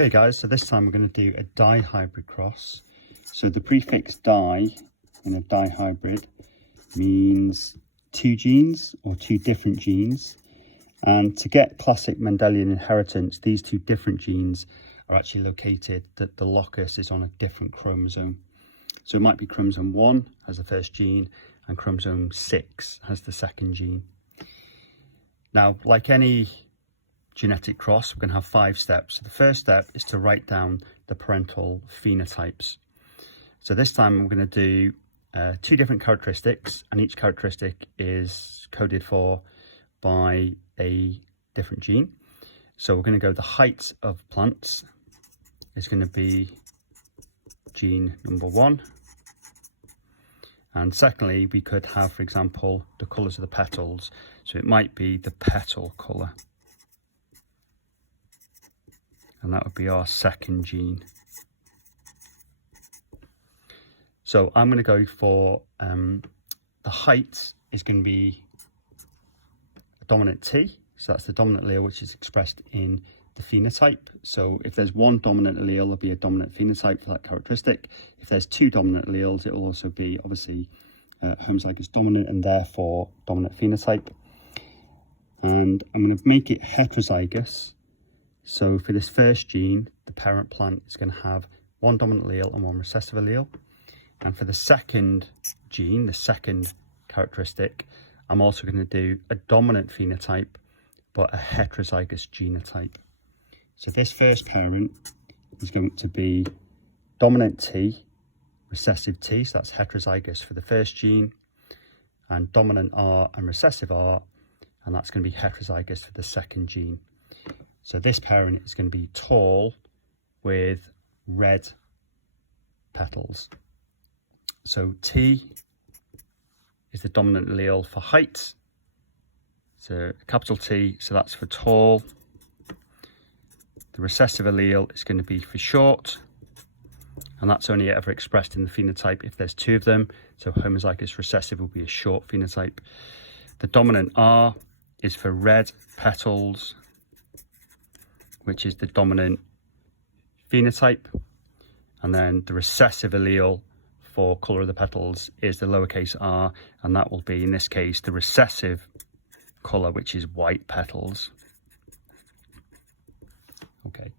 Okay guys, so this time we're going to do a dihybrid cross. So the prefix di in a dihybrid means two genes or two different genes. And to get classic Mendelian inheritance, these two different genes are actually located, that the locus is on a different chromosome. So it might be chromosome 1 as the first gene and chromosome 6 as the second gene. Now, like any genetic cross, we're going to have 5 steps. So the first step is to write down the parental phenotypes. So this time we're going to do 2 different characteristics, and each characteristic is coded for by a different gene. So we're going to go, the height of plants is going to be gene number 1. And secondly, we could have, for example, the colours of the petals. So it might be the petal colour. And that would be our second gene. So I'm going to go for the height is going to be a dominant T. So that's the dominant allele which is expressed in the phenotype. So if there's one dominant allele, there'll be a dominant phenotype for that characteristic. If there's 2 dominant alleles, it will also be obviously homozygous dominant and therefore dominant phenotype. And I'm going to make it heterozygous. So for this first gene, the parent plant is going to have 1 dominant allele and 1 recessive allele. And for the second gene, the second characteristic, I'm also going to do a dominant phenotype, but a heterozygous genotype. So this first parent is going to be dominant T, recessive T, so that's heterozygous for the first gene, and dominant R and recessive R, and that's going to be heterozygous for the second gene. So this parent is going to be tall with red petals. So T is the dominant allele for height. So capital T, so that's for tall. The recessive allele is going to be for short, and that's only ever expressed in the phenotype if there's 2 of them. So homozygous recessive will be a short phenotype. The dominant R is for red petals, which is the dominant phenotype. And then the recessive allele for colour of the petals is the lowercase r, and that will be, in this case, the recessive colour, which is white petals. Okay.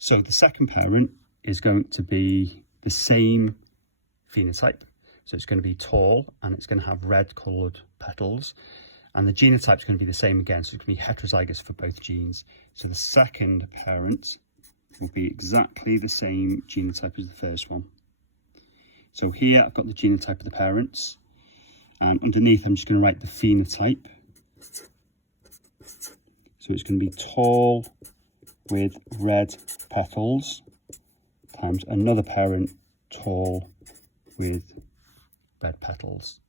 So the second parent is going to be the same phenotype. So it's going to be tall and it's going to have red coloured petals. And the genotype is going to be the same again, so it's going to be heterozygous for both genes. So the second parent will be exactly the same genotype as the first one. So here I've got the genotype of the parents, and underneath I'm just going to write the phenotype. So it's going to be tall with red petals times another parent, tall with red petals.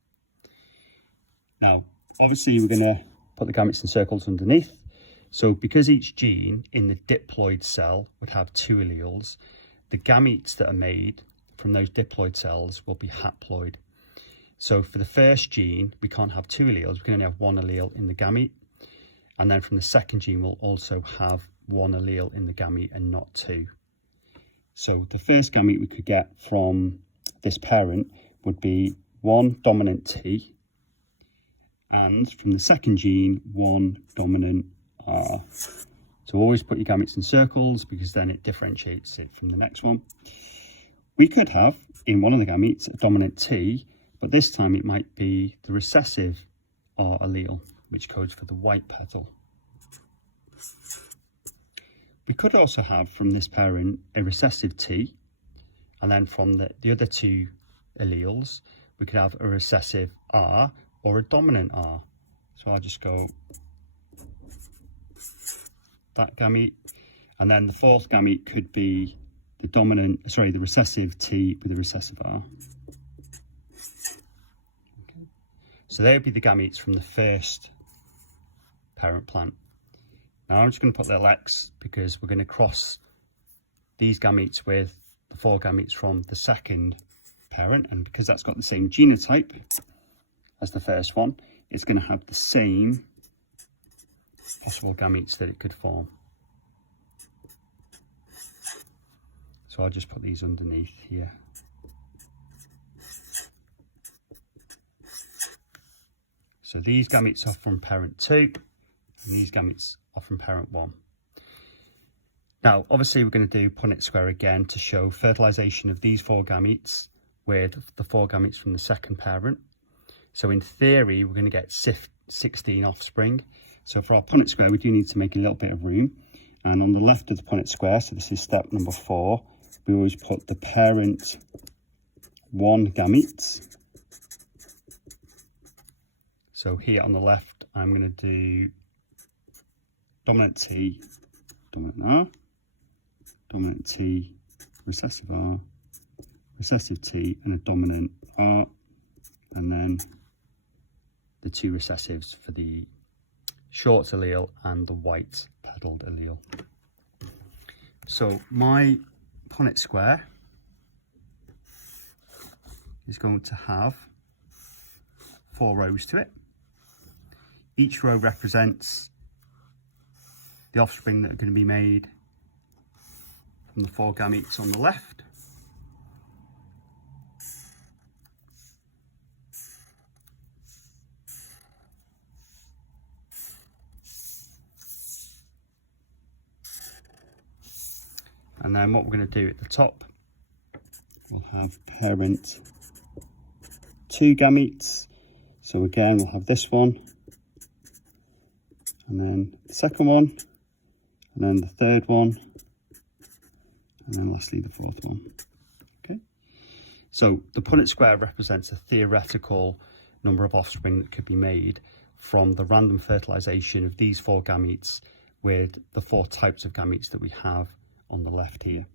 Now, obviously we're going to put the gametes in circles underneath. So because each gene in the diploid cell would have 2 alleles, the gametes that are made from those diploid cells will be haploid. So for the first gene, we can't have 2 alleles, we can only have 1 allele in the gamete. And then from the second gene, we'll also have 1 allele in the gamete and not 2. So the first gamete we could get from this parent would be 1 dominant T, and from the second gene, 1 dominant R. So always put your gametes in circles because then it differentiates it from the next one. We could have in one of the gametes a dominant T, but this time it might be the recessive R allele, which codes for the white petal. We could also have from this parent a recessive T, and then from the other 2 alleles, we could have a recessive R or a dominant R. So I'll just go that gamete, and then the fourth gamete could be the recessive T with the recessive R. Okay. So they would be the gametes from the first parent plant. Now I'm just going to put little X because we're going to cross these gametes with the 4 gametes from the second parent, and because that's got the same genotype as the first one, it's going to have the same possible gametes that it could form. So I'll just put these underneath here. So these gametes are from parent 2 and these gametes are from parent 1. Now, obviously we're going to do Punnett square again to show fertilisation of these 4 gametes with the 4 gametes from the second parent. So in theory, we're going to get 16 offspring. So for our Punnett square, we do need to make a little bit of room. And on the left of the Punnett square, so this is step number 4, we always put the parent 1 gametes. So here on the left, I'm going to do dominant T, dominant R, dominant T, recessive R, recessive T, and a dominant R, and then the 2 recessives for the short allele and the white petaled allele. So my Punnett square is going to have 4 rows to it. Each row represents the offspring that are going to be made from the 4 gametes on the left. And then what we're going to do at the top, we'll have parent 2 gametes. So again, we'll have this one, and then the second one, and then the third one, and then lastly the 4th one. Okay. So the Punnett square represents a theoretical number of offspring that could be made from the random fertilisation of these 4 gametes with the 4 types of gametes that we have on the left here.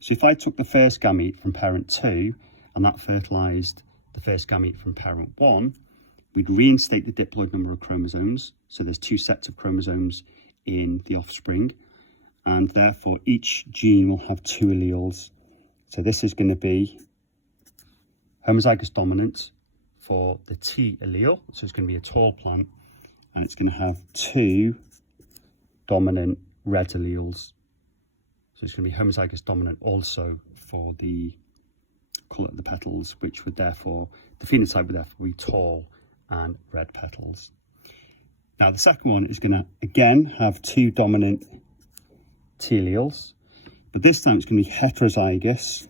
So if I took the first gamete from parent 2 and that fertilised the first gamete from parent 1, we'd reinstate the diploid number of chromosomes. So there's 2 sets of chromosomes in the offspring, and therefore each gene will have 2 alleles. So this is going to be homozygous dominant for the T allele, so it's going to be a tall plant, and it's going to have 2 dominant red alleles. So it's going to be homozygous dominant also for the colour of the petals, which would therefore, the phenotype would therefore be tall and red petals. Now the second one is going to again have 2 dominant T alleles, but this time it's going to be heterozygous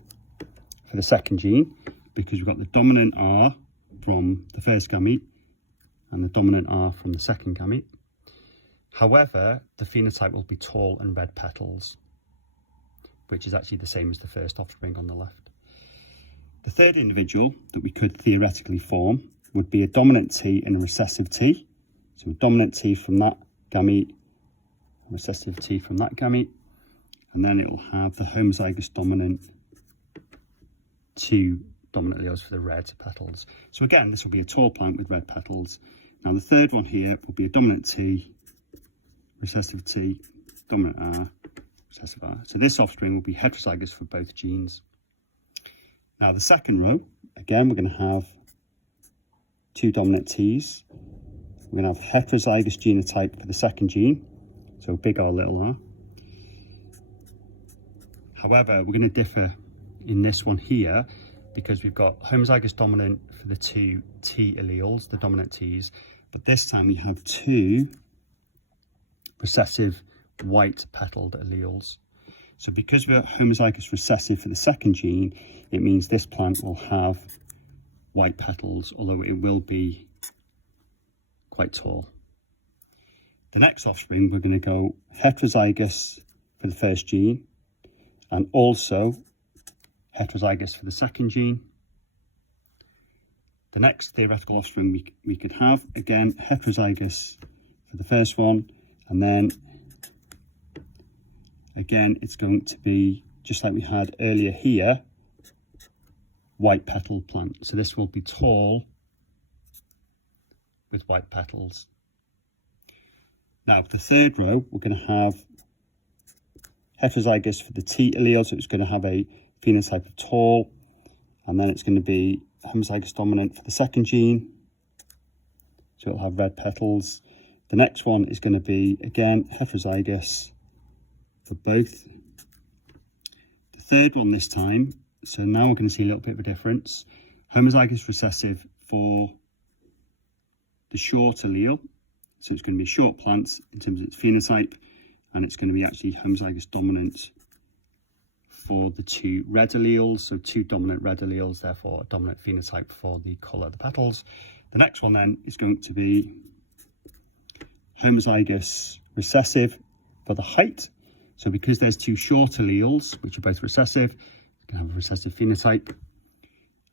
for the second gene, because we've got the dominant R from the first gamete and the dominant R from the second gamete. However, the phenotype will be tall and red petals, which is actually the same as the first offspring on the left. The third individual that we could theoretically form would be a dominant T and a recessive T. So a dominant T from that gamete, a recessive T from that gamete, and then it will have the homozygous dominant 2 dominant alleles for the red petals. So again, this will be a tall plant with red petals. Now the third one here will be a dominant T, recessive T, dominant R, recessive R. So this offspring will be heterozygous for both genes. Now the second row, again, we're going to have 2 dominant Ts. We're going to have heterozygous genotype for the second gene, so big R, little r. However, we're going to differ in this one here because we've got homozygous dominant for the 2 T alleles, the dominant Ts, but this time we have 2 recessive white petaled alleles. So because we're homozygous recessive for the second gene, it means this plant will have white petals, although it will be quite tall. The next offspring, we're going to go heterozygous for the first gene and also heterozygous for the second gene. The next theoretical offspring we could have, again, heterozygous for the first one, and then again, it's going to be, just like we had earlier here, white petal plant. So this will be tall with white petals. Now, the third row, we're going to have heterozygous for the T allele, so it's going to have a phenotype of tall, and then it's going to be homozygous dominant for the second gene, so it'll have red petals. The next one is going to be, again, heterozygous for both. The third one this time. So now we're going to see a little bit of a difference. Homozygous recessive for the short allele. So it's going to be short plants in terms of its phenotype, and it's going to be actually homozygous dominant for the two red alleles. So two dominant red alleles, therefore a dominant phenotype for the colour of the petals. The next one then is going to be homozygous recessive for the height. So because there's two short alleles, which are both recessive, it's going to have a recessive phenotype.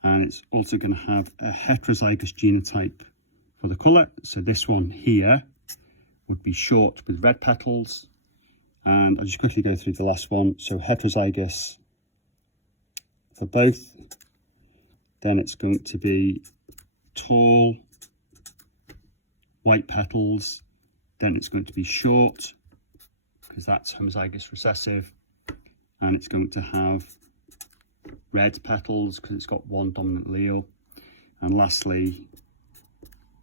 And it's also going to have a heterozygous genotype for the colour. So this one here would be short with red petals. And I'll just quickly go through the last one. So heterozygous for both. Then it's going to be tall, white petals. Then it's going to be short, because that's homozygous recessive. And it's going to have red petals, because it's got one dominant allele. And lastly,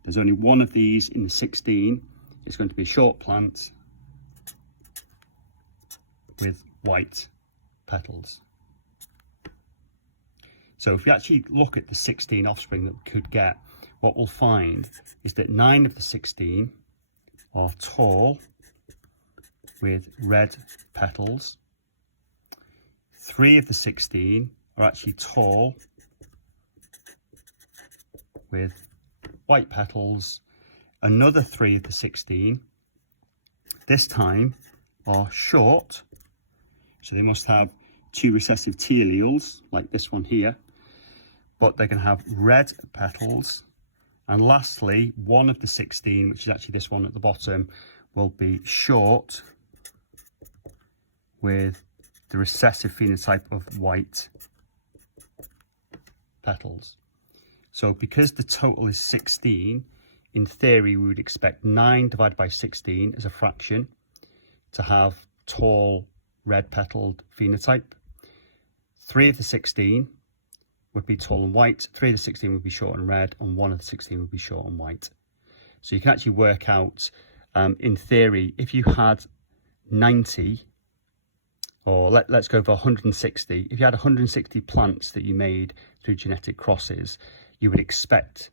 there's only one of these in the 16. It's going to be a short plant with white petals. So if we actually look at the 16 offspring that we could get, what we'll find is that 9 of the 16 are tall with red petals. 3 of the 16 are actually tall with white petals. Another 3 of the 16 this time are short, so they must have two recessive T alleles like this one here, but they're going to have red petals. And lastly, 1 of the 16, which is actually this one at the bottom, will be short with the recessive phenotype of white petals. So because the total is 16, in theory we would expect 9 divided by 16 as a fraction to have tall red petaled phenotype. 3 of the 16 would be tall and white, 3 of the 16 would be short and red, and 1 of the 16 would be short and white. So you can actually work out, in theory, if you had 90, or let's go for 160, if you had 160 plants that you made through genetic crosses, you would expect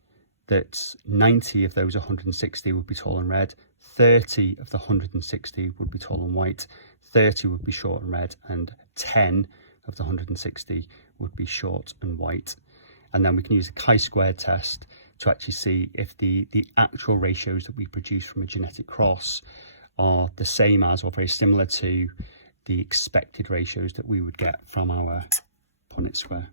that 90 of those 160 would be tall and red, 30 of the 160 would be tall and white, 30 would be short and red, and 10 of the 160 would be short and white. And then we can use a chi-squared test to actually see if the actual ratios that we produce from a genetic cross are the same as or very similar to the expected ratios that we would get from our Punnett square.